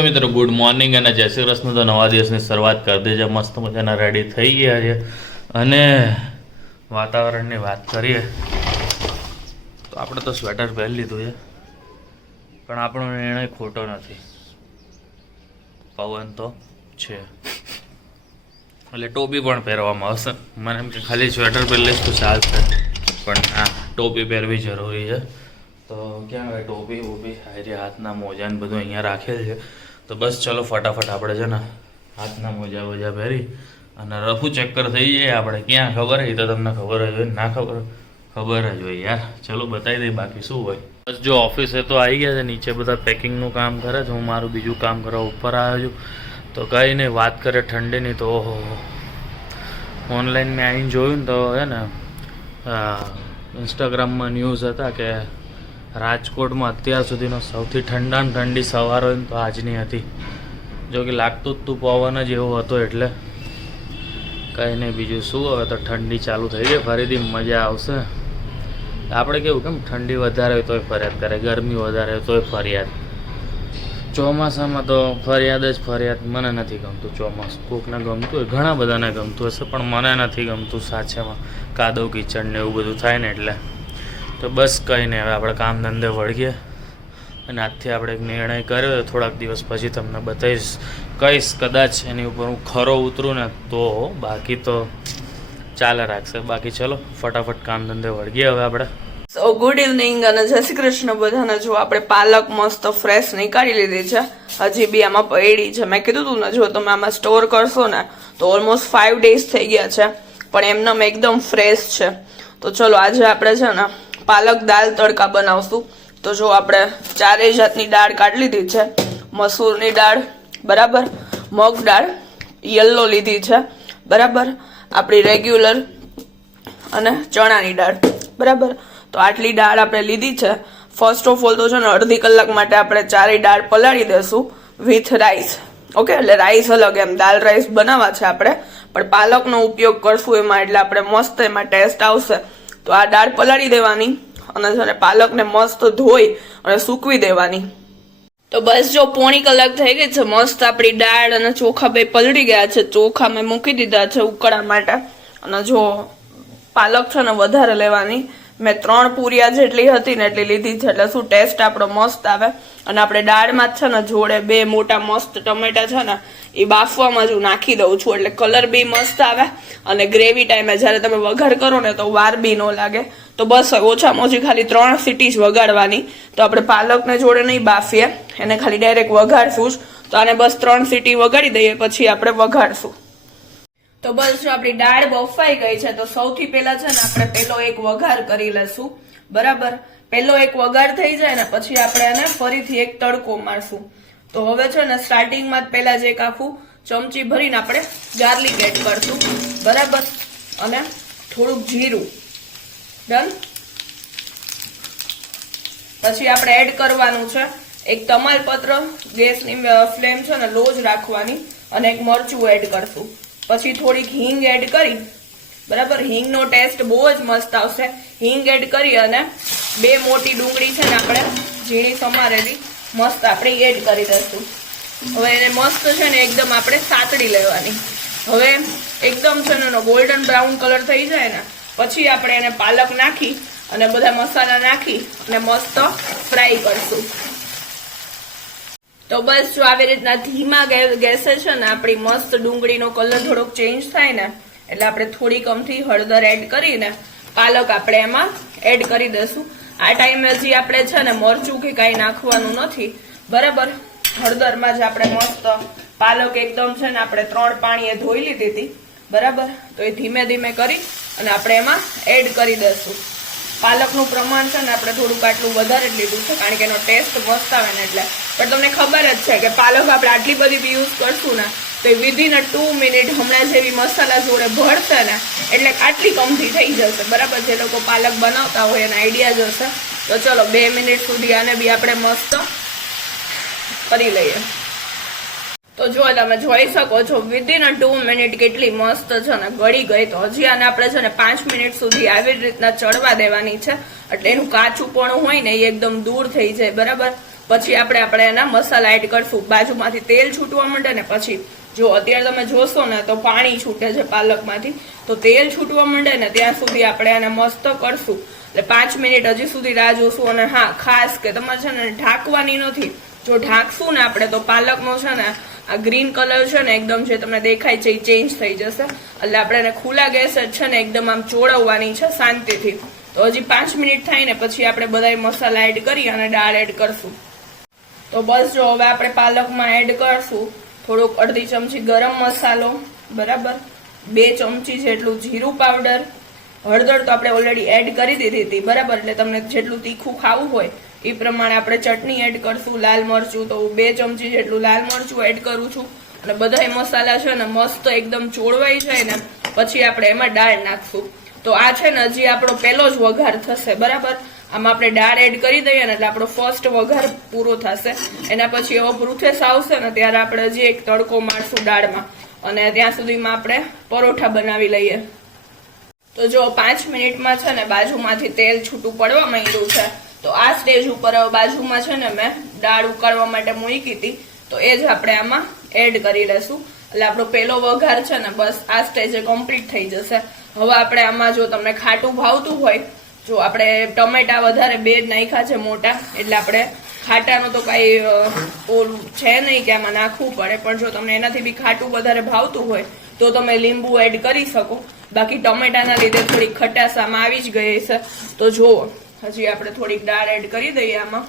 Okay મિત્રો, good morning અને જય શ્રી કૃષ્ણ. તો નવા દિવસની શરૂઆત કરી દેજે. મસ્ત મજાના રેડી થઈ ગયા છે અને વાતાવરણની વાત કરીએ તો આપણે તો સ્વેટર પહેરી લીધું છે, પણ આપણો નિર્ણય ખોટો નથી. પવન તો છે એટલે ટોપી પણ પહેરવામાં આવશે. મને એમ કે ખાલી સ્વેટર પહેરી લઈશ તો ચાલશે, પણ હા, ટોપી પહેરવી જરૂરી છે. તો ક્યાં હવે ટોપી વોપી હારી હાથના મોજા ને બધું અહીંયા રાખેલ છે. તો બસ ચલો ફટાફટ આપણે છે ને હાથના મોજા વોજા પહેરી અને રફુ ચક્કર થઈ જાય આપણે. ક્યાં ખબર હોય તો તમને ખબર જ હોય, ના ખબર જ હોય યાર. ચલો બતાવી દઈએ બાકી શું હોય. બસ જો ઓફિસે તો આવી ગયા છે, નીચે બધા પેકિંગનું કામ કરે છે, હું મારું બીજું કામ કરવા ઉપર આવ્યો છું. તો કંઈ નહીં, વાત કરે ઠંડીની તો ઓનલાઈન મેં આવીને જોયું ને તો હે ને ઇન્સ્ટાગ્રામમાં ન્યૂઝ હતા કે રાજકોટમાં અત્યાર સુધીનો સૌથી ઠંડામાં ઠંડી સવાર હોય ને તો આજની હતી. જો કે લાગતું જ તું પવન જ એવો હતો એટલે કંઈ નહીં. બીજું શું, હવે તો ઠંડી ચાલુ થઈ ગઈ, ફરીથી મજા આવશે. આપણે કેવું કેમ ઠંડી વધારે હોય તોય ફરિયાદ કરે, ગરમી વધારે હોય તોય ફરિયાદ. ચોમાસામાં તો ફરિયાદ જ ફરિયાદ. મને નથી ગમતું ચોમાસું. કોકને ગમતું હોય, ઘણા બધાને ગમતું હશે, પણ મને નથી ગમતું સાચેમાં. કાદવ કિચડ ને એવું બધું થાય ને એટલે. તો બસ કંઈ નહીં, હવે આપણે કામ ધંધે વળગીએ અને આજથી આપણે એક નિર્ણય કર્યો. થોડાક દિવસ પછી તમને બતાવીશ, કહીશ કદાચ એની ઉપર હું ખરો ઉતરું ને તો, બાકી તો ચાલે રાખશે. બાકી ચલો ફટાફટ કામ ધંધે વળગીએ હવે આપણે. સો ગુડ ઇવનિંગ અને જય શ્રી કૃષ્ણ બધાને. જો આપણે પાલક મસ્ત ફ્રેશ નીકાળી લીધી છે, હજી બી આમાં પડી છે. મેં કીધું તું ને, જો તમે આમાં સ્ટોર કરશો ને તો ઓલમોસ્ટ 5 days થઈ ગયા છે, પણ એમનામ એકદમ ફ્રેશ છે. તો ચલો આજે આપણે છે ને પાલક દાળ તડકા બનાવશું. તો જો આપણે 4 જાતની દાળ કાઢી લીધી છે. મસૂરની દાળ બરાબર, મગ દાળ યલો લીધી છે બરાબર, આપણી રેગ્યુલર અને ચણાની દાળ બરાબર. તો આટલી દાળ આપણે લીધી છે. ફર્સ્ટ ઓફ ઓલ તો છે ને અડધી કલાક માટે આપણે 4 દાળ પલાળી દેશું વિથ રાઈસ. ઓકે, એટલે રાઈસ અલગ, એમ દાળ રાઈસ બનાવવા છે આપણે, પણ પાલકનો ઉપયોગ કરશું એમાં, એટલે આપણે મસ્ત એમાં ટેસ્ટ આવશે. તો આ દાળ પલાળી દેવાની અને છે ને પાલકને મસ્ત ધોઈ અને સૂકવી દેવાની. તો બસ જો પોણી કલાક થઈ ગઈ છે. મસ્ત આપણી દાળ અને ચોખા બે પલળી ગયા છે. ચોખા મેં મૂકી દીધા છે ઉકળવા માટે. અને જો પાલક છે ને વધારે લેવાની. મેં 3 પૂરિયા જેટલી હતી ને એટલી લીધી છે, એટલે શું ટેસ્ટ આપણો મસ્ત આવે. અને આપણે દાળમાં છે ને જોડે 2 મોટા મસ્ત ટમેટા છે ને એ બાફવામાં જ નાખી દઉં છું, એટલે કલર બી મસ્ત આવે અને ગ્રેવી ટાઈમે જ્યારે તમે વઘાર કરો ને તો વાર બી ન લાગે. તો બસ ઓછામાં ઓછી ખાલી 3 સીટી જ વગાડવાની. તો આપણે પાલકને જોડે નહીં બાફીએ, એને ખાલી ડાયરેક્ટ વઘારશું જ. તો આને બસ 3 સીટી વગાડી દઈએ, પછી આપણે વઘારશું. તો બસ જો આપણી દાળ બફાઈ ગઈ છે. તો સૌથી પહેલા છે ને આપણે પેલો એક વઘાર કરી લેશું બરાબર. પેલો એક વઘાર થઈ જાય ને પછી આપણે એને ફરીથી એક તડકો મારશું. તો હવે છે ને સ્ટાર્ટિંગમાં જ પહેલા જ એક આખું ચમચી ભરીને આપણે ગાર્લિક એડ કરશું બરાબર, અને થોડુંક જીરું. ડન. પછી આપણે એડ કરવાનું છે એક તમાલપત્ર. ગેસની ફ્લેમ છે ને લો જ રાખવાની, અને એક મરચું એડ કરશું. પછી થોડીક હિંગ એડ કરી બરાબર. હિંગનો ટેસ્ટ બહુ જ મસ્ત આવશે. હિંગ એડ કરી અને 2 મોટી ડુંગળી છે ને આપણે ઝીણી સમારેલી મસ્ત આપણે એડ કરી દઈશું. હવે એને મસ્ત છે ને એકદમ આપણે સાતડી લેવાની. હવે એકદમ છે ને ગોલ્ડન બ્રાઉન કલર થઈ જાય ને પછી આપણે એને પાલક નાખી અને બધા મસાલા નાખી અને મસ્ત ફ્રાય કરશું. તો બસ જો આવી રીતના ધીમા ગેસે છે ને આપણી મસ્ત ડુંગળીનો કલર થોડોક ચેન્જ થાય ને એટલે આપણે થોડીક અમથી હળદર એડ કરીને પાલક આપણે એમાં એડ કરી દઈશું. આ ટાઈમે હજી આપણે છે ને મરચું કે કાંઈ નાખવાનું નથી બરાબર. હળદરમાં જ આપણે મસ્ત પાલક એકદમ છે ને આપણે 3 પાણીએ ધોઈ લીધી હતી બરાબર. તો એ ધીમે ધીમે કરી અને આપણે એમાં એડ કરી દઈશું. પાલકનું પ્રમાણ છે ને આપણે થોડુંક આટલું વધારે જ લીધું છે, કારણ કે એનો ટેસ્ટ મસ્ત આવે ને એટલે. પણ તમને ખબર જ છે કે પાલક આપણે આટલી બધી બી યુઝ કરશું ને તો એ વિધિન 2 મિનિટ હમણાં જેવી મસાલા જોડે ભળશે ને એટલે આટલી કમથી થઈ જશે બરાબર. જે લોકો પાલક બનાવતા હોય એના આઈડિયા જ હશે. તો ચલો 2 મિનિટ સુધી આને બી આપણે મસ્ત કરી લઈએ. તો જો તમે જોઈ શકો છો વિધિન 2 મિનિટ કેટલી મસ્ત છે ને ગળી ગઈ. તો હજી આને આપણે છે ને 5 મિનિટ સુધી આવી રીતના ચડવા દેવાની છે, એટલે એનું કાચુંપણું હોય ને એ એકદમ દૂર થઈ જાય બરાબર. પછી આપણે એના મસાલા એડ કરશું. બાજુમાંથી તેલ છૂટવા માંડે ને પછી જો અત્યારે તમે જોશો ને તો પાણી છૂટે છે પાલકમાંથી, તો તેલ છૂટવા માંડે ને ત્યાં સુધી આપણે એને મસ્ત કરશું. એટલે 5 મિનિટ હજી સુધી રાહ જોશું. અને હા, ખાસ કે તમારે છે ને ઢાંકવાની નથી. જો ઢાંકશું ને આપણે તો પાલકનો છે ને આ ગ્રીન કલર છે ને એકદમ જે તમને દેખાય છે એ ચેન્જ થઈ જશે. એટલે આપણે એને ખુલ્લા ગેસે છે ને એકદમ આમ ચોળવવાની છે શાંતિથી. તો હજી 5 મિનિટ થાય ને પછી આપણે બધા મસાલા એડ કરી અને દાળ એડ કરશું. તો બસ જો હવે આપણે પાલકમાં એડ કરશું થોડુંક અડધી ચમચી ગરમ મસાલો, બરાબર, 2 ચમચી જેટલું જીરું પાવડર, હળદર તો આપણે ઓલરેડી એડ કરી દીધી હતી, બરાબર. એટલે તમને જેટલું તીખું ખાવું હોય એ પ્રમાણે આપણે ચટણી એડ કરશું. લાલ મરચું તો 2 ચમચી જેટલું લાલ મરચું એડ કરું છું. અને બધા મસાલા છે ને મસ્ત એકદમ ચોળવાઈ જાય ને પછી આપણે એમાં દાળ નાખશું. તો આ છે ને હજી આપણો પહેલો જ વઘાર થશે, બરાબર. આમાં આપણે દાળ એડ કરી દઈએ ને એટલે આપણો ફર્સ્ટ વઘાર પૂરો થશે. એના પછી એવો પ્રોસેસ આવશે ને ત્યારે આપણે હજી એક તડકો મારશું દાળમાં. અને ત્યાં સુધીમાં આપણે પરોઠા બનાવી લઈએ. તો જો 5 મિનિટમાં છે ને બાજુમાંથી તેલ છૂટું પડવા માંડ્યું છે. તો આ સ્ટેજ ઉપર બાજુમાં છે ને મેં દાળ ઉકાળવા માટે મૂકી હતી, તો એ જ આપણે આમાં એડ કરી લેશું. એટલે આપણો પહેલો વઘાર છે ને બસ આ સ્ટેજે કમ્પ્લીટ થઈ જશે. હવે આપણે આમાં જો તમને ખાટું ભાવતું હોય, જો આપણે ટમેટા વધારે 2 જ નાખ્યા છે મોટા, એટલે આપણે ખાટાનું તો કઈ ઓલું છે નહીં કે આમાં નાખવું પડે. પણ જો તમને એનાથી બી ખાટું વધારે ભાવતું હોય તો તમે લીંબુ એડ કરી શકો. બાકી ટમેટાના લીધે થોડીક ખટાશ આમાં આવી જ ગઈ છે. તો જુઓ હજી આપણે થોડીક દાળ એડ કરી દઈએ આમાં,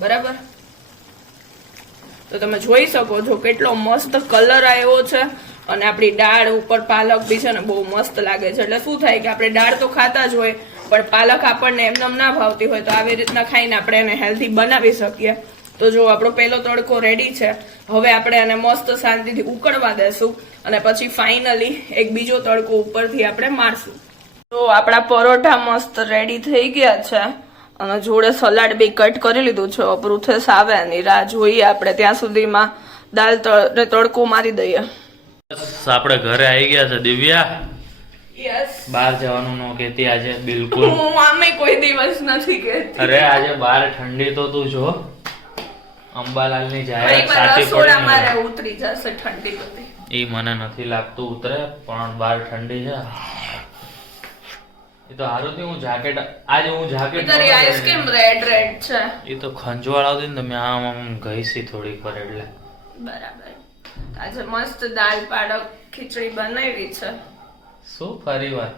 બરાબર. તો તમે જોઈ શકો છો કેટલો મસ્ત કલર આવ્યો છે. અને આપણી દાળ ઉપર પાલક બી છે ને બહુ મસ્ત લાગે છે. એટલે શું થાય કે આપણે દાળ તો ખાતા જ હોય, પણ પાલક આપણને એમનેમ ના ભાવતી હોય તો આવી રીતના ખાઈને આપણે એને હેલ્ધી બનાવી શકીએ. તો જો આપણો પહેલો તડકો રેડી છે. હવે આપણે એને મસ્ત શાંતિથી ઉકળવા દેશું અને પછી ફાઇનલી એક બીજો તડકો ઉપરથી આપણે મારશું. તો આપણા પરોઠા મસ્ત રેડી થઈ ગયા છે અને જોડે સલાડ બી કટ કરી લીધું છે. પ્રોસેસ આવે એની રાહ જોઈએ આપણે, ત્યાં સુધીમાં દાળ તડકો મારી દઈએ. આપણે ઘરે આવી ગયા છે. દિવ્યા, યસ, બહાર જવાનું ન કહેતી આજે બિલકુલ. હું આમે કોઈ દિવસ નથી કહેતી. અરે આજે બહાર ઠંડી તો તું જો, અંબાલાલની જાહેરાત સાચી રસોડા મારે ઉતરી જશે ઠંડી બધી. ઈ મને નથી લાગતું ઉતરે, પણ બહાર ઠંડી છે. એ તો હારું થયું હું જાકેટ, આજે હું જાકેટ તારી આઈસ કેમ રેડ છે? એ તો ખંજવાળ આવતી ને તમે આમ ઘઈસી થોડીક વાર એટલે. બરાબર. આજે મસ્ત દાળ પાલક ખીચડી બનાવી છે. શું ફરી વાર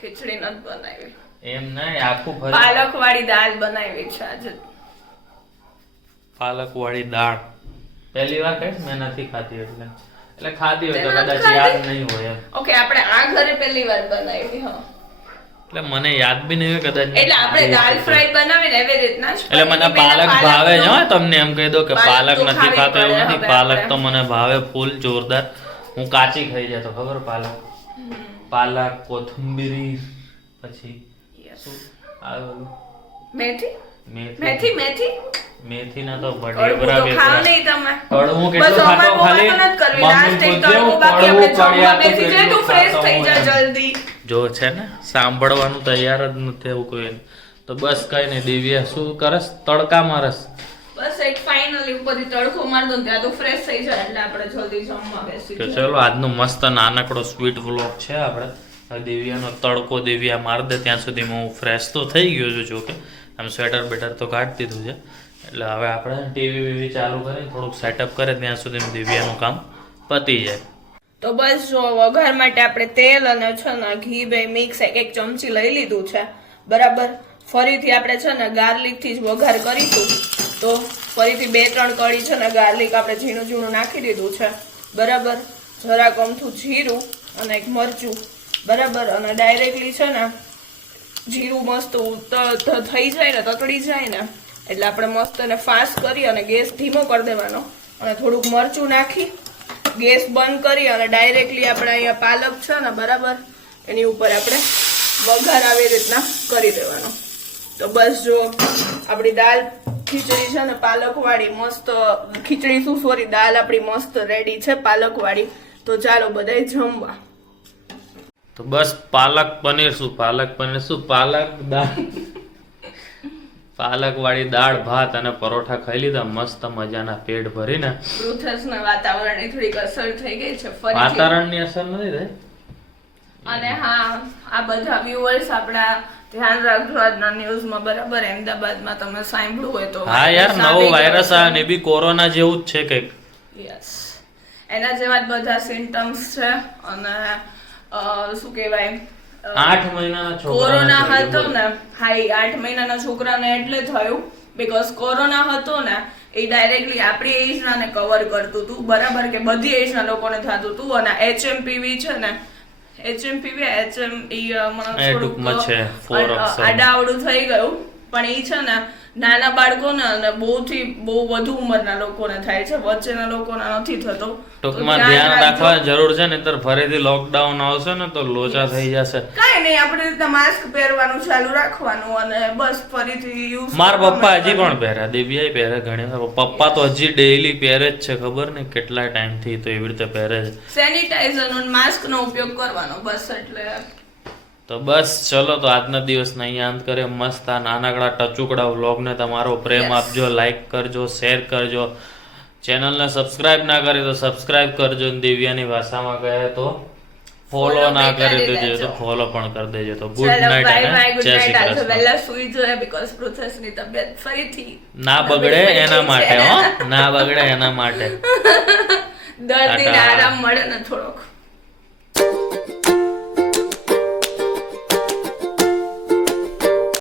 ખીચડી નથી બનાવી, એમ નહીં, આખું ફરી પાલક વાળી દાળ બનાવી છે આજે. પાલક વાળી દાળ પહેલી વાર કહીશ, મેં નથી ખાધી એટલે ખાધી હોય તો કદાચ યાદ નહીં હોય. ઓકે, આપણે આ ઘરે પહેલી વાર બનાવી. હા, એટલે મને યાદ બી નહીં હોય કદાચ. એટલે આપણે દાળ ફ્રાય બનાવીને એવી રીતના જ. એટલે મને પાલક ભાવે છે. હા, તમને એમ કહી દો કે પાલક નથી ખાતો એવું નથી. પાલક તો મને ભાવે ફૂલ જોરદાર. હું કાચી ખાઈ જતો, ખબર પાલક. પાલક, કોથમીરી, પછી શું આવે મેથી. મેથી મેથી મેથી ના તો કડવું ખાવ નહીં તમે. કડવું કેટલું ખાતો ખાલી જલ્દી જો છે ને સાંભળવાનું તૈયાર જ નથી એવું કોઈ. તો બસ કઈ નહીં. દિવ્યા શું કરસ? તડકા મારસ. બસ એક ફાઇનલી ઉપરથી તડકો માર દો ત્યાં તો ફ્રેશ થઈ જાય એટલે આપણે જલ્દી જમવા બેસી કે ચલો આજનો મસ્ત નાનકડો સ્વીટ વ્લોગ છે આપણે. દિવ્યાનો તડકો દિવ્યા માર દે ત્યાં સુધીમાં હું ફ્રેશ તો થઈ ગયો છું. જો કે આમ સ્વેટર બેટર તો કાઢી દીધું છે. એટલે હવે આપણે ટીવી વીવી ચાલુ કરી થોડુંક સેટઅપ કરે ત્યાં સુધી દિવ્યાનું કામ પતી જાય. તો બસ જો વઘાર માટે આપણે તેલ અને છે ને ઘી બે મિક્સ એક ચમચી લઈ લીધું છે, બરાબર. ફરીથી આપણે છે ને ગાર્લિક થી જ વઘાર કરીશું. તો ફરીથી 2-3 કળી છે ને ગાર્લિક આપણે ઝીણું ઝીણું નાખી દીધું છે, બરાબર. જરાક અમથું જીરું અને એક મરચું, બરાબર. અને ડાયરેક્ટલી છે ને જીરું મસ્ત થઈ જાય ને, તતડી જાય ને એટલે આપણે મસ્ત એને ફાસ્ટ કરી અને ગેસ ધીમો કરી દેવાનો અને થોડુંક મરચું નાખી ગેસ બંધ કરી અને ડાયરેક્ટલી આપણે અહીંયા પાલક છે ને, બરાબર, એની ઉપર આપણે વઘાર આવી રીતના કરી દેવાનો. તો બસ જો આપણી દાળ ખીચડી છે ને પાલક વાળી મસ્ત, ખીચડી શું સોરી દાળ આપણી મસ્ત રેડી છે પાલક વાળી. તો ચાલો બધાય જમવા. તો બસ પાલક પનીર શું, પાલક પનીર શું, પાલક દાળ પાલક વાળી દાળ ભાત અને પરોઠા ખાઈ લીધા મસ્ત મજાના પેટ ભરીને. પૃથ્વીના વાતાવરણની થોડીક અસર થઈ ગઈ છે ફરીથી. વાતાવરણની અસર નથી થઈ. અને હા, આ બધા વ્યુઅર્સ આપણા ધ્યાન રાખજો આજના ન્યૂઝમાં, બરાબર. અમદાવાદમાં તમે સાંભળ્યું હોય તો હા યાર, નવો વાયરસ આ ને બી કોરોના જેવું જ છે કંઈક. યસ, એના જેવા જ બધા સિમ્ટમ્સ છે. અને શું કહેવાય, 8 મહિનાના કોરોના છોકરાને હતો ને, હાઈ 8 મહિનાના છોકરાને એટલે થયું બીકોઝ કોરોના હતો ને એ ડાયરેક્ટલી આપણી એજનાને કવર કરતું હતું, બરાબર, કે બધી એજના લોકોને થતું હતું. અને HMPV છે ને, HMPV ટૂંકમાં છે 4 અક્ષર. આડાવડું થઈ ગયું. પણ એ છે ને નાના બાળકોને અને બહુ વધુ ઉંમરના લોકોને થાય છે, વચ્ચેના લોકોને નથી થતો. ટૂંકમાં ધ્યાન રાખવાની જરૂર છે, નહીંતર ફરીથી લોકડાઉન આવશે ને તો લોચા થઈ જશે. કાંઈ નહીં, આપણે રીતના માસ્ક પહેરવાનું ચાલુ રાખવાનું અને બસ ફરીથી યુઝ. મારા પપ્પા હજી પણ પહેરે, દિવ્યાએ પહેરે ઘણી વાર. પપ્પા તો હજી ડેઈલી પહેરે જ છે, ખબર નહીં કેટલા ટાઈમથી તો એવી રીતે પહેરે છે. સેનિટાઈઝર અને માસ્ક નો ઉપયોગ કરવાનો બસ. એટલે તો બસ ચલો, તો આજના દિવસના અહીંયા અંત કરીએ. મસ્ત આ નાનકડા ટચુકડા વ્લોગને તમારો પ્રેમ આપજો, લાઈક કરજો, શેર કરજો. ચેનલને સબસ્ક્રાઇબ ના કરી તો સબસ્ક્રાઇબ કરજો. દિવ્યાની ભાષામાં કહે તો ફોલો ના કરી દેજો તો ફોલો પણ કરી દેજો. તો ગુડ નાઇટ અને જય શ્રી કૃષ્ણ. વહેલા સુઈ જોઈએ બીકોઝ પૃથ્વીની તબિયત ફરીથી ના બગડે એના માટે, હો ના બગડે એના માટે. દર્દીને આરામ મળે ને થોડોક.